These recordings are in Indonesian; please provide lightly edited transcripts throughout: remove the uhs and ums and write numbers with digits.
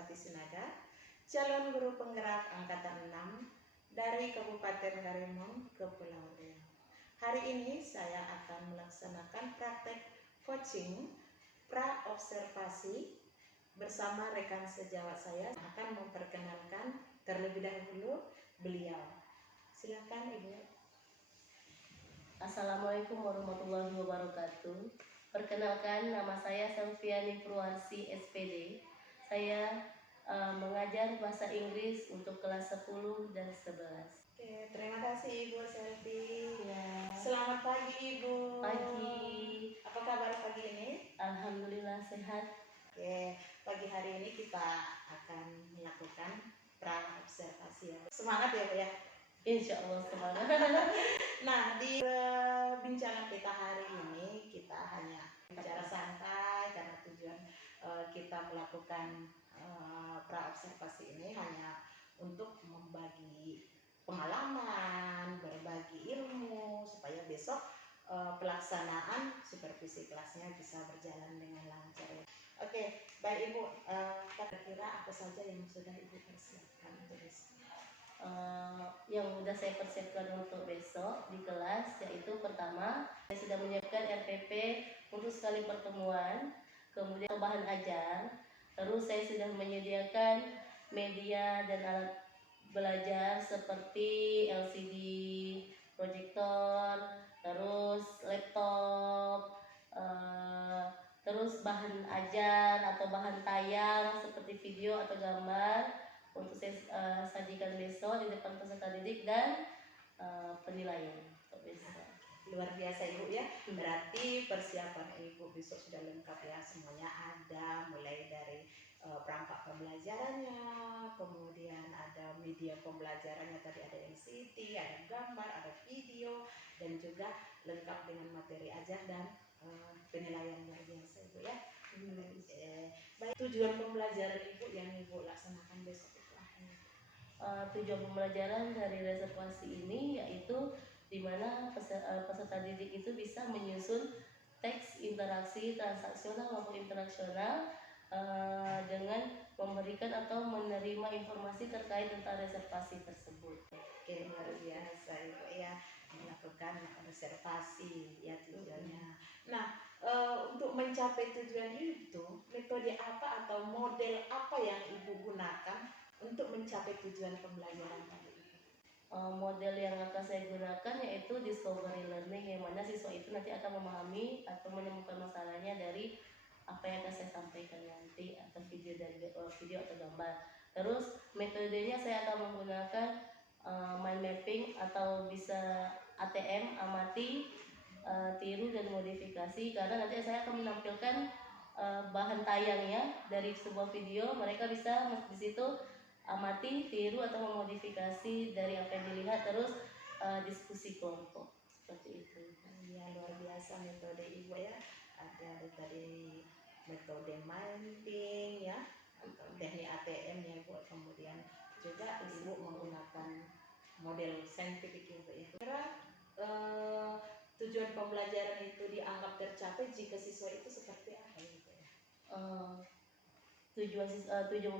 Susanati Sinaga, calon guru penggerak angkatan 6 dari Kabupaten Karimun, Kepulauan Riau. Hari ini saya akan melaksanakan praktek coaching pra-observasi bersama rekan sejawat saya. Akan memperkenalkan terlebih dahulu beliau. Silakan Ibu. Assalamualaikum warahmatullahi wabarakatuh. Perkenalkan, nama saya Selviani Purwarsi SPD. Saya mengajar bahasa Inggris untuk kelas 10 dan 11. Oke, terima kasih Ibu Selvi. Ya. Selamat pagi Ibu. Pagi. Apa kabar pagi ini? Alhamdulillah sehat. Oke, pagi hari ini kita akan melakukan pra-observasi ya. Semangat ya Bu ya. Insya Allah semangat. Nah, di bincangan kita hari ini kita hanya bicara santai karena tujuan kita melakukan pra-observasi ini hanya untuk membagi pengalaman, berbagi ilmu supaya besok pelaksanaan supervisi kelasnya bisa berjalan dengan lancar. Oke, baik Ibu, kira-kira apa saja yang sudah Ibu persiapkan untuk besok? Yang sudah saya persiapkan untuk besok di kelas yaitu pertama, saya sudah menyiapkan RPP untuk sekali pertemuan, kemudian bahan ajar, terus saya sudah menyediakan media dan alat belajar seperti LCD, proyektor, terus laptop, terus bahan ajar atau bahan tayang seperti video atau gambar untuk saya sajikan besok di depan peserta didik dan penilaian untuk besok. Luar biasa Ibu ya, berarti persiapan Ibu besok sudah lengkap ya, semuanya ada, mulai dari perangkat pembelajarannya, kemudian ada media pembelajarannya, tadi ada LCD, ada gambar, ada video, dan juga lengkap dengan materi ajar dan penilaian luar biasa Ibu ya. Baik, tujuan pembelajaran Ibu yang Ibu laksanakan besok itu apa? Tujuan pembelajaran dari reservasi ini yaitu di mana peserta didik itu bisa menyusun teks interaksi transaksional maupun interaksional dengan memberikan atau menerima informasi terkait tentang reservasi tersebut. Oke, luar biasa Ibu ya, melakukan reservasi ya tujuannya. Nah, untuk mencapai tujuan itu, metode apa atau model apa yang Ibu gunakan untuk mencapai tujuan pembelajaran tadi? Model yang akan saya gunakan yaitu discovery learning, yang mana siswa itu nanti akan memahami atau menemukan masalahnya dari apa yang akan saya sampaikan nanti, atau video atau gambar. Terus metodenya saya akan menggunakan mind mapping atau bisa ATM, amati, tiru dan modifikasi, karena nanti saya akan menampilkan bahan tayangnya dari sebuah video. Mereka bisa di situ amati, tiru atau memodifikasi dari apa yang dilihat, terus diskusi kelompok seperti itu. Ya, luar biasa metode Ibu ya. Ada tadi metode mapping ya, atau teknik ATM ya Ibu. Kemudian juga Ibu menggunakan model saintifik Ibu ya. Kira tujuan pembelajaran itu dianggap tercapai jika siswa itu seperti apa Ibu ya? Tujuan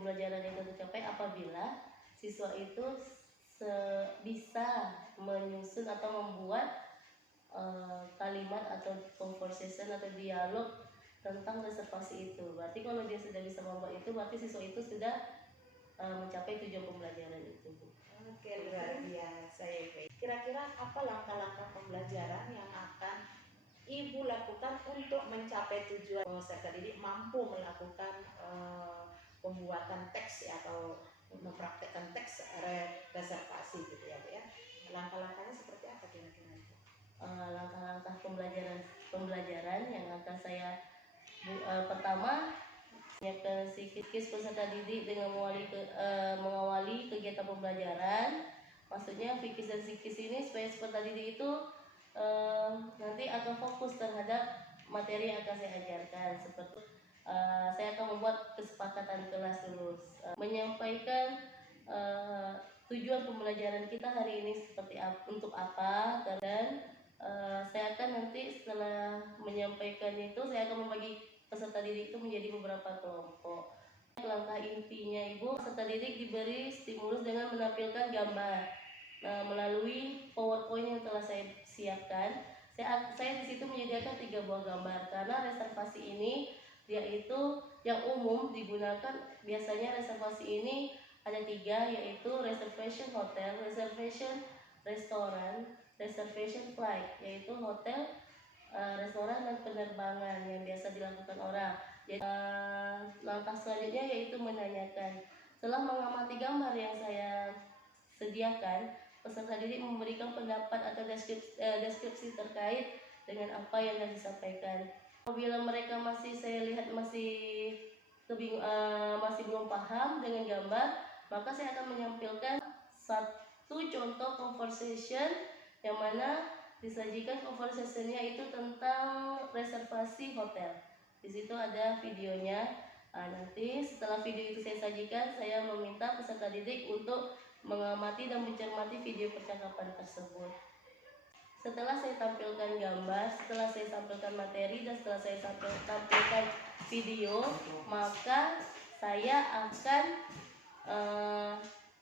pembelajaran itu tercapai apabila siswa itu bisa menyusun atau membuat kalimat atau conversation atau dialog tentang reservasi itu. Berarti kalau dia sudah bisa membuat itu, berarti siswa itu sudah mencapai tujuan pembelajaran itu. Oke, luar biasa ya Ibu. Kira-kira apa langkah-langkah pembelajaran yang akan Ibu lakukan untuk mencapai tujuan peserta didik mampu melakukan pembuatan teks ya, atau mempraktekkan teks reservasi gitu ya Bu ya. Langkah-langkahnya seperti apa kira-kira Ibu? Langkah-langkah pembelajaran yang akan saya pertama, menyiapkan psikis peserta didik dengan mengawali kegiatan pembelajaran. Maksudnya fikis dan psikis ini supaya peserta didik itu nanti akan fokus terhadap materi yang akan saya ajarkan. Seperti saya akan membuat kesepakatan kelas dulu, menyampaikan tujuan pembelajaran kita hari ini seperti apa, untuk apa, dan saya akan nanti setelah menyampaikan itu, saya akan membagi peserta didik itu menjadi beberapa kelompok. Langkah intinya Ibu, peserta didik diberi stimulus dengan menampilkan gambar. Nah, melalui PowerPoint yang telah saya siapkan, saya di situ menyediakan 3 buah gambar karena reservasi ini yaitu yang umum digunakan. Biasanya reservasi ini ada 3, yaitu reservation hotel, reservation restoran, reservation flight, yaitu hotel, restoran dan penerbangan yang biasa dilakukan orang. Jadi, langkah selanjutnya yaitu menanyakan. Setelah mengamati gambar yang saya sediakan, peserta didik memberikan pendapat atau deskripsi terkait dengan apa yang telah disampaikan. Apabila mereka saya lihat masih belum paham dengan gambar, maka saya akan menyampaikan satu contoh conversation yang mana disajikan conversationnya itu tentang reservasi hotel. Di situ ada videonya. Nanti setelah video itu saya sajikan, saya meminta peserta didik untuk mengamati dan mencermati video percakapan tersebut. Setelah saya tampilkan gambar, setelah saya tampilkan materi, dan setelah saya tampilkan video, maka saya akan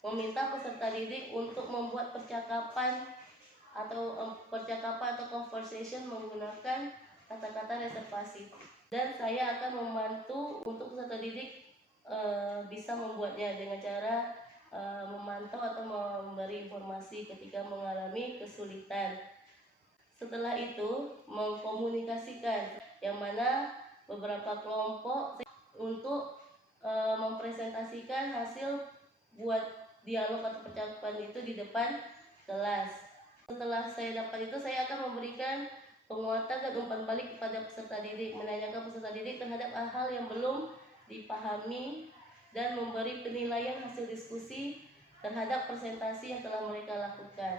meminta peserta didik untuk membuat percakapan atau conversation menggunakan kata-kata reservasi, dan saya akan membantu untuk peserta didik bisa membuatnya dengan cara memantau atau memberi informasi ketika mengalami kesulitan. Setelah itu mengkomunikasikan, yang mana beberapa kelompok untuk mempresentasikan hasil buat dialog atau percakapan itu di depan kelas. Setelah saya dapat itu, saya akan memberikan penguatan dan umpan balik kepada peserta didik, menanyakan peserta didik terhadap hal-hal yang belum dipahami dan memberi penilaian hasil diskusi terhadap presentasi yang telah mereka lakukan.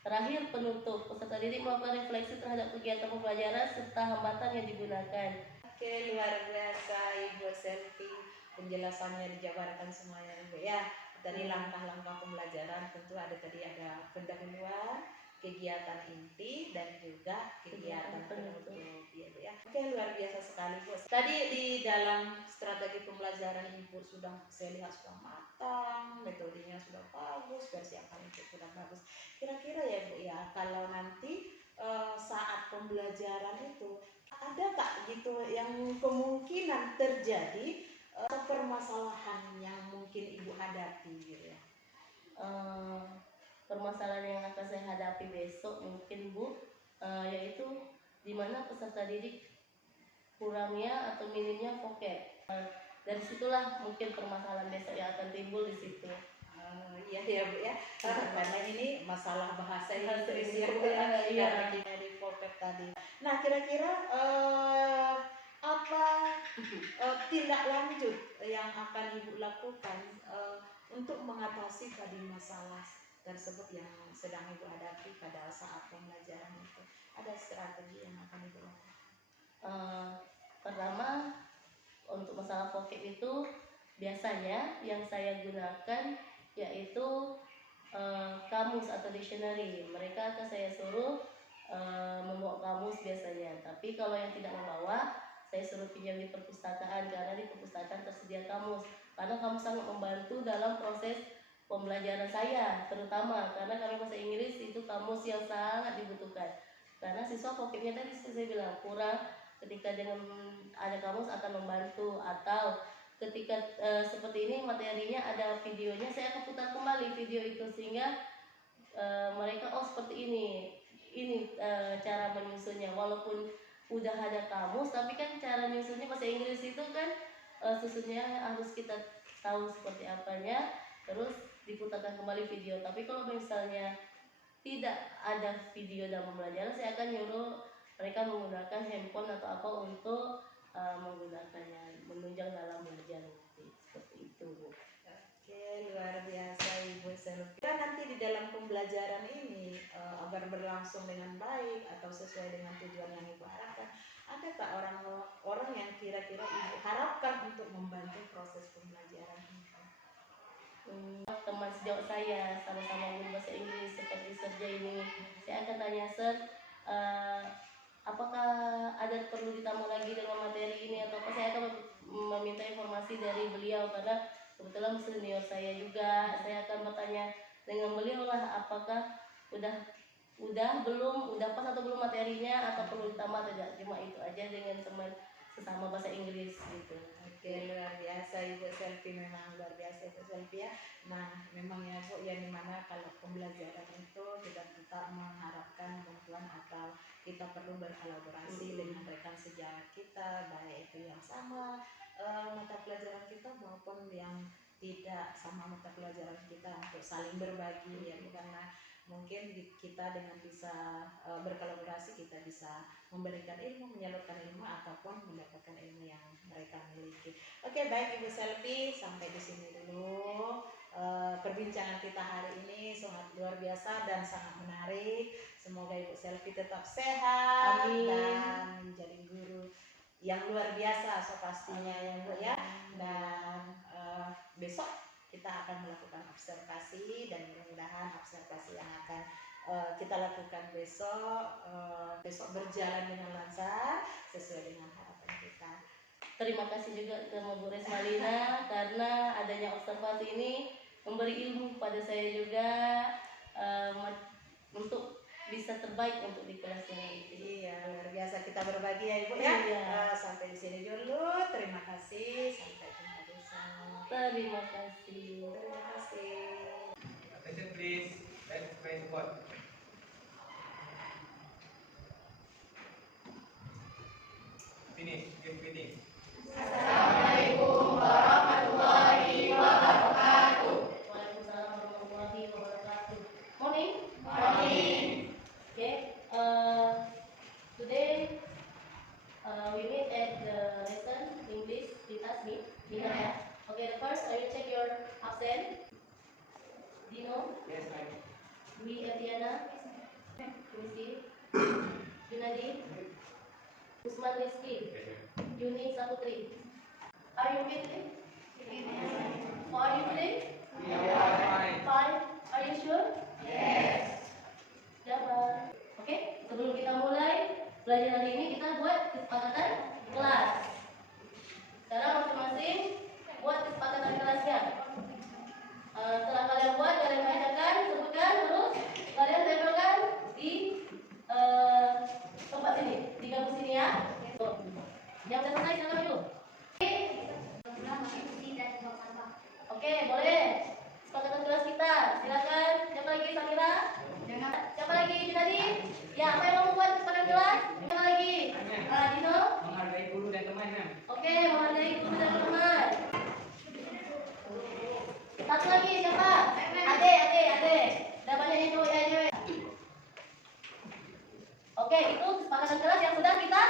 Terakhir, penutup, peserta didik melakukan refleksi terhadap kegiatan pembelajaran serta hambatan yang digunakan. Oke, luar biasa Ibu Selvi, penjelasannya dijabarkan semuanya Ibu ya. Dari langkah-langkah pembelajaran tentu ada pendahuluan, kegiatan inti, dan juga kegiatan penutup ya Bu ya. Oke, luar biasa sekali Bu. Tadi di dalam strategi pembelajaran Ibu saya lihat sudah matang, metodenya sudah bagus, persiapan Ibu sudah bagus. Kira-kira ya Bu ya, kalau nanti saat pembelajaran itu ada tak gitu yang kemungkinan terjadi permasalahan yang mungkin Ibu hadapi gitu ya? Permasalahan yang akan saya hadapi besok mungkin Bu, yaitu dimana peserta didik kurangnya atau minimnya vocab. Dari situlah mungkin permasalahan besok yang akan timbul di situ. Iya ya Bu ya, karena ini masalah bahasa Inggris ya Bu ya, Iya. karena dari vocab tadi. Nah, kira-kira apa tindak lanjut yang akan Ibu lakukan untuk mengatasi tadi masalah tersebut yang sedang Ibu hadapi pada saat pembelajaran itu? Ada strategi yang akan Ibu lakukan? Pertama, untuk masalah vocab itu biasanya yang saya gunakan yaitu kamus atau dictionary. Mereka akan saya suruh membawa kamus biasanya. Tapi kalau yang tidak membawa, saya suruh pinjam di perpustakaan, karena di perpustakaan tersedia kamus. Karena kamus sangat membantu dalam proses pembelajaran saya, terutama karena kami bahasa Inggris itu kamus yang sangat dibutuhkan. Karena siswa vocabnya tadi saya bilang kurang, ketika dengan ada kamus akan membantu. Atau ketika seperti ini materinya ada videonya, saya akan putar kembali video itu sehingga mereka seperti ini cara menyusunnya. Walaupun udah ada kamus, tapi kan cara menyusunnya bahasa Inggris itu kan susunnya harus kita tahu seperti apanya, terus diputarkan kembali video. Tapi kalau misalnya tidak ada video dalam pembelajaran, saya akan nyuruh mereka menggunakan handphone atau apa untuk menggunakannya, menunjang dalam belajar seperti itu. Oke, luar biasa Ibu Selvi. Nanti di dalam pembelajaran ini agar berlangsung dengan baik atau sesuai dengan tujuan yang Ibu harapkan, adakah orang-orang yang kira-kira Ibu harapkan untuk membantu proses pembelajaran ini? Teman sejauh saya sama-sama guru bahasa Inggris seperti Sir ini, saya akan tanya, Sir, apakah ada perlu ditambah lagi dengan materi ini atau apa? Saya akan meminta informasi dari beliau karena kebetulan senior saya juga. Saya akan bertanya dengan beliau lah apakah udah pas atau belum materinya atau perlu ditambah atau tidak. Cuma itu aja dengan teman sesama bahasa Inggris gitu. Oke, luar biasa Ibu Selvi, memang luar biasa Ibu Selvi ya. Nah, memang ya Bu, ya dimana kalau pembelajaran itu kita tetap mengharapkan bantuan atau kita perlu berkolaborasi dengan rekan sejawat kita, baik itu yang sama mata pelajaran kita maupun yang tidak sama mata pelajaran kita, untuk saling berbagi ya Bu. Karena mungkin kita dengan bisa berkolaborasi kita bisa memberikan ilmu, menyalurkan ilmu ataupun mendapatkan ilmu yang mereka miliki. Oke, baik Ibu Selvi, sampai di sini dulu perbincangan kita hari ini, sangat luar biasa dan sangat menarik. Semoga Ibu Selvi tetap sehat. Amin. Dan menjadi guru yang luar biasa so pastinya ya Bu ya. Dan besok kita akan melakukan observasi dan mudah-mudahan observasi yang akan kita lakukan besok berjalan dengan lancar sesuai dengan harapan kita. Terima kasih juga sama Bu Resmalina karena adanya observasi ini memberi ilmu kepada saya juga untuk bisa terbaik untuk di kelasnya nanti. Iya, luar biasa kita berbagi ya Ibu ya. Iya. Sampai di sini dulu. Terima kasih. Sampai jumpa besok. Terima kasih. Terima kasih. Attention please. Let's explain what. Finish. Give finish. Assalamualaikum warahmatullahi wabarakatuh. Waalaikumsalam warahmatullahi wabarakatuh. Morning. Morning. Okay. Today we meet at the lesson English with us meet. Yeah. Okay. First, I will check your absent. Dino. Yes, I. Dwi Etiana. Misi. Junadi. Usman Rizky. Yuni Saputri. Are you with me? Are you today? Fine. Fine. Are you sure? Yes. Dapat. Oke, sebelum kita mulai pelajaran hari ini kita buat kesepakatan kelas. Sekarang masing-masing buat kesepakatan kelasnya. Setelah kalian buat, kalian bacakan, sebutkan, terus kalian tempelkan di tempat sini, di kampus sini ya. Yang udah selesai silakan dulu. Oke, boleh. Kesepakatan kelas kita. Silakan. Siapa lagi Samira? Siapa lagi Junadi? Ya, apa yang mau buat kesepakatan kelas? Siapa lagi? Dino? Menghargai guru dan teman, Ma'am. Oke, menghargai guru dan teman. Satu lagi siapa? Ade. Udah banyak yang cowok ya cewek. Oke, itu kesepakatan kelas yang sudah kita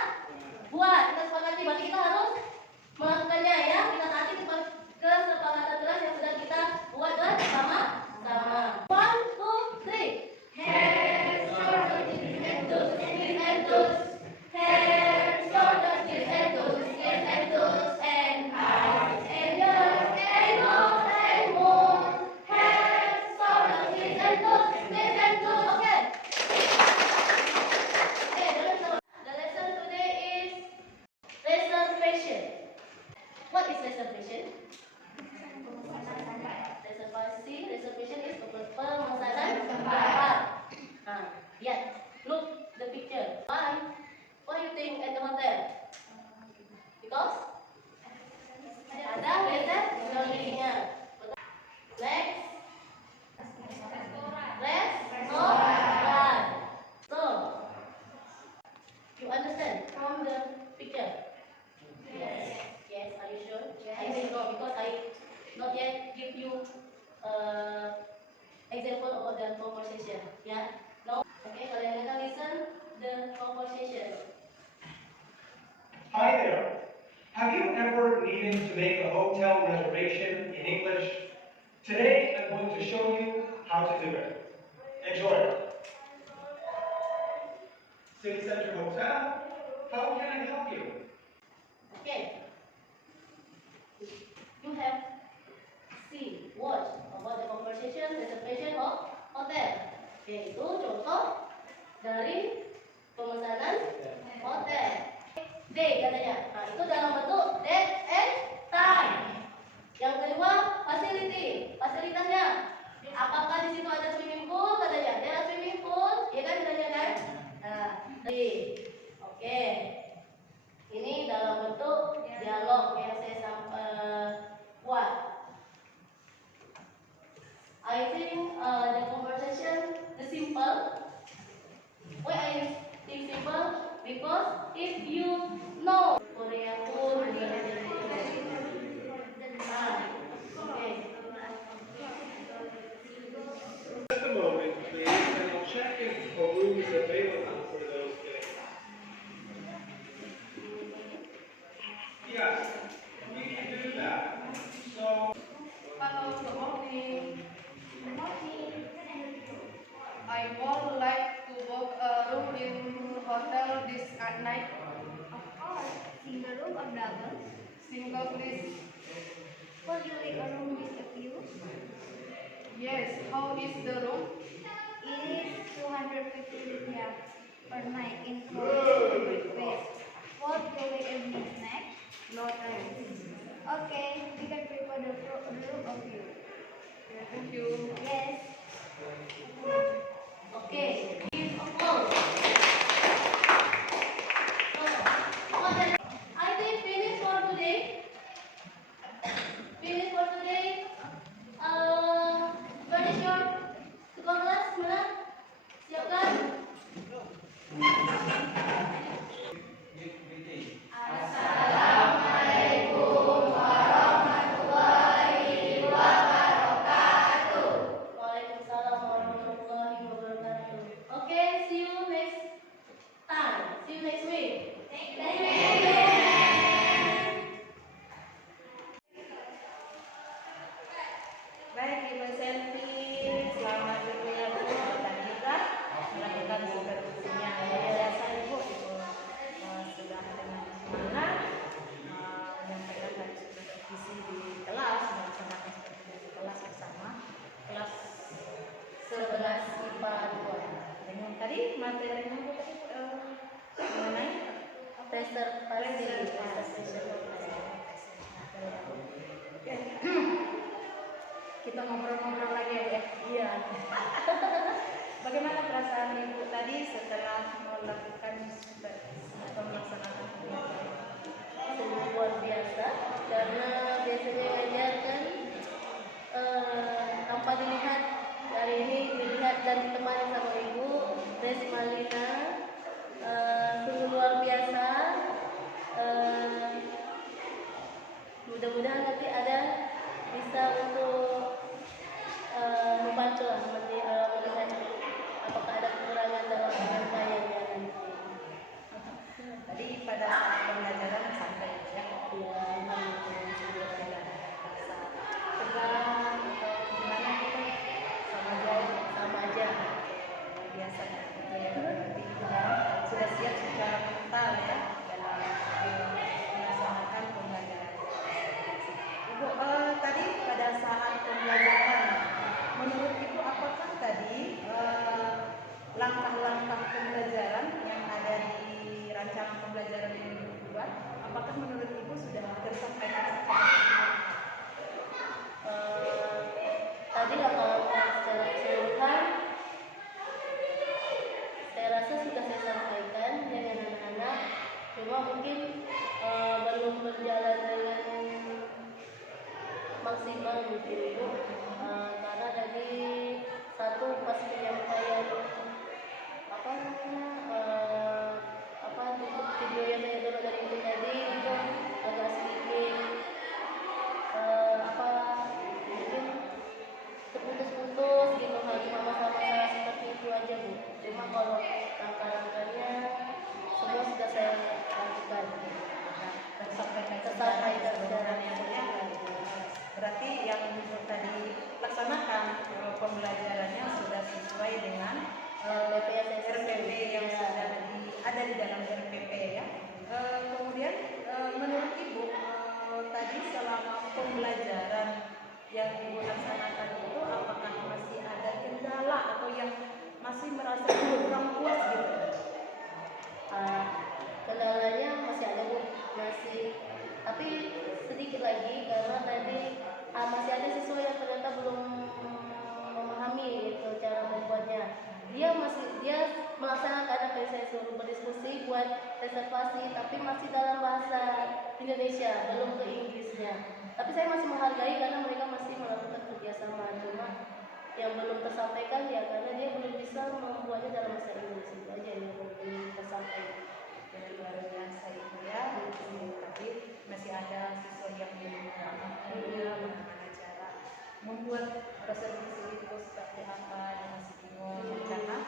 buat. Kita sepakati, berarti kita harus melakukannya ya. Kita taati kesepakatan kelas yang sudah kita buat bersama-sama. 1, 2, 3. Hands, shoulders, knees and toes, knees and toes. Hands, shoulders, knees and toes, knees and toes, and eyes and ears and nose and more. Hands, shoulders, knees and toes, knees and toes. Okay. The lesson today is reservation. What is reservation? Reservation is pemesanan tempat. Yeah. Look the picture. Why you think at the hotel? Because ada reservasinya. Next. Restoran. So, you understand from the picture? Yes. Are you sure? I think no, because I not yet give you example about the conversation. Yeah. No. Okay. Kalian akan listen the conversation. Hi there. Have you ever needed to make a hotel reservation in English? Today I'm going to show you how to do it. Enjoy. City Center Hotel, how can I help you? Okay. You have seen, watched about the conversation reservation of hotel. Okay, itu contoh dari pemesanan hotel. D katanya. Nah, itu dalam bentuk that and Siti, fasilitasnya. Apakah di situ ada swimming pool? Katanya ada swimming pool, ya kan katanya kan? Nah, tadi, oke. Ini dalam bentuk dialog yang saya buat. I think the conversation the simple. Why I think simple? Because if you know Korea pun okay. Just a moment, please, and I'll check if a room is available for those days. Yes, we can do that. So, Hello, good morning. I would like to book a room in hotel this at night. Of course, single room or double? Single, please. Would you like a room with a view? Yes. How is the room? It is 250 rupiah per night, including breakfast. Would you like a mini snack? No thanks. Okay, we can prepare the room of you. Yeah, thank you. Yes. Okay. I think finish for today. Finish for today. Very short. Tukang kelas mana? Siapkan. Waalaikumsalam warahmatullahi wabarakatuh. Okay, see you next time. See you next week. Thank you. Baik, Ibu Selvi, selamat berkuliah dan juga melakukan supervisinya yayasan Ibu. Sudah dengan semangat menyampaikan dari supervisi di kelas, melaksanakan supervisi di kelas bersama kelas 11 IPA 2. Dengan tadi materinya Bu tadi mengenai Reservasi. Oke. Kita ngobrol-ngobrol lagi ya Bu ya. Iya. Bagaimana perasaan Ibu tadi setelah melakukan supervisi atau melaksanakan kegiatan? Sungguh luar biasa karena biasanya ngajar kan tanpa dilihat, hari ini dilihat dan ditemani sama Ibu Des Malina. Sungguh luar biasa. Mudah-mudahan nanti ada bisa untuk membantu lah melihat apakah ada kekurangan dalam penyampaiannya nanti. Tadi pada saat pembelajaran sampai ya, Ya, tidak ada rasa tegang atau gimana gitu, sama aja biasa gitu ya. Berarti sudah siap secara mental ya dalam melaksanakan pembelajaran. Ibu tadi pada saat pembelajaran, menurut Ibu apakah tadi langkah-langkah pembelajaran yang ada di rancangan pembelajaran yang dibuat, apakah menurut Ibu sudah tersampaikan? Tadi langkah-langkah secara keseluruhan saya rasa sudah saya sampaikan dengan anak-anak, cuma mungkin belum berjalan dengan maksimal gitu Ibu, karena tadi satu pas penyampaian untuk video yang saya download dari Ibu tadi itu agak sedikit mungkin terputus-putus gitu, hanya sama-sama seperti itu aja Bu. Cuma kalau langkah-langkahnya semua sudah saya lakukan. Tersampaikan Tersampaikan yang ya. Berarti yang Ibu tadi laksanakan pembelajarannya sudah sesuai dengan RPP yang sudah ada di dalam RPP ya. Kemudian menurut Ibu membuat reservasi, tapi masih dalam bahasa Indonesia, belum ke Inggrisnya. Tapi saya masih menghargai karena mereka masih melakukan kerjasama. Cuma yang belum tersampaikan ya karena dia belum bisa membuatnya dalam bahasa Inggris, itu aja yang belum tersampaikan. Jadi luar biasa itu ya. Tapi masih ada siswa yang belum memahami bagaimana cara membuat reservasi itu seperti apa, dan masih bingung karena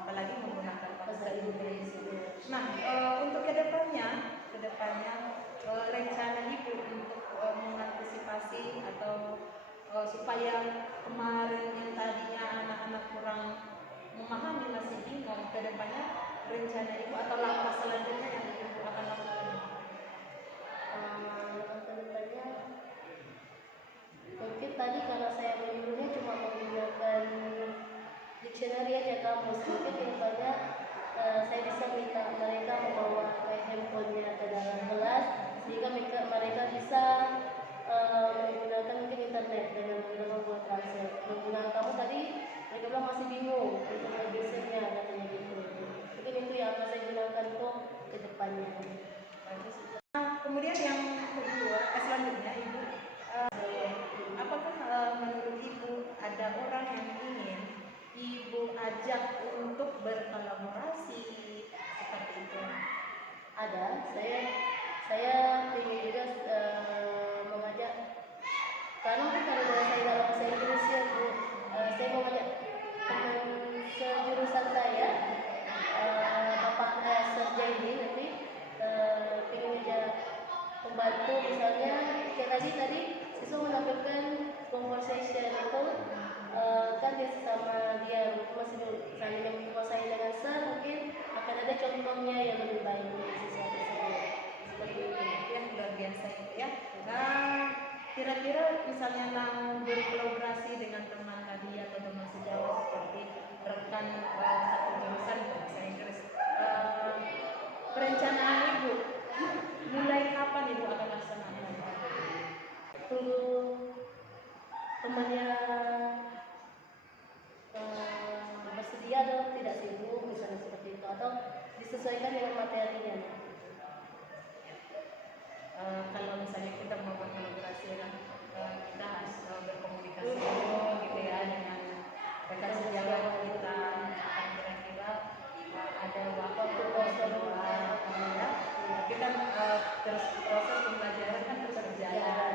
apalagi menggunakan bahasa Inggris. Nah, untuk kedepannya rencana ibu untuk mengantisipasi atau supaya kemarin yang tadinya anak-anak kurang memahami masih bingung, kedepannya rencana ibu atau langkah selanjutnya yang ibu akan lakukan? Kedepannya mungkin tadi karena saya menyuruhnya cuma menggunakan dictionary aja kamus, mungkin kedepannya saya bisa minta mereka membawa kayak handphonenya ke dalam kelas sehingga mereka bisa menggunakan mungkin internet dengan menggunakan Google Translate. Menggunakan kamu tadi mereka bilang masih bingung untuk ngebisennya katanya gitu. Mungkin itu yang akan saya gunakan kok ke depannya. Kemudian yang kedua, selanjutnya ibu, apakah menurut ibu ada orang yang ingin ibu ajak untuk berkolaborasi seperti itu? Ada, saya ingin juga mengajak karena mungkin karena saya dalam bahasa Inggris ya Bu, saya mau mengajak teman sejurusan saya Bapak Serjaini nanti ingin aja membantu misalnya kayak tadi siswa menampilkan conversation itu kan dia sama dia masih saling menguasai dengan mungkin akan ada contohnya yang lebih baik untuk siswa tersebut seperti itu yang luar biasa itu ya. Kira-kira misalnya mau berkolaborasi dengan teman tadi atau teman sejawat seperti rekan satu jurusan bahasa Inggris, perencanaan ibu mulai kapan ibu akan laksanakan? tunggu temannya bersedia atau tidak sibuk misalnya seperti itu atau disesuaikan dengan materinya. Kalau misalnya kita mau berkolaborasi kan kita harus berkomunikasi dulu gitu ya dengan rekan sejawat kita, kira-kira ada waktu kosong ya. Tapi kan terus proses pembelajaran kan terus berjalan,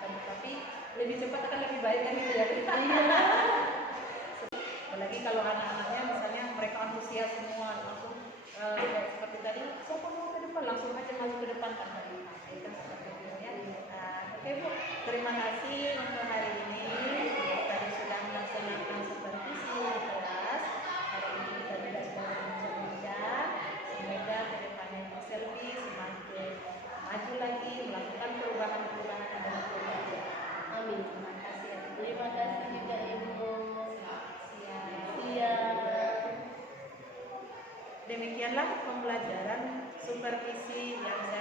tapi lebih cepat akan lebih baik kan gitu ya. Apalagi kalau anak-anaknya misalnya mereka antusias semua langsung seperti tadi, siapa mau ke depan langsung aja maju ke depan kan tadi. Kan seperti itu ya. Oke Bu, terima kasih untuk hari ini. Tadi sudah melaksanakan supervisi di kelas. Hari ini kita juga sudah berbincang-bincang. Semoga kedepannya Bu Selvi semakin maju lagi melakukan perubahan-perubahan dalam keluarga. Amin. Terima kasih ya. Terima kasih juga Ibu. Demikianlah pembelajaran supervisi yang saya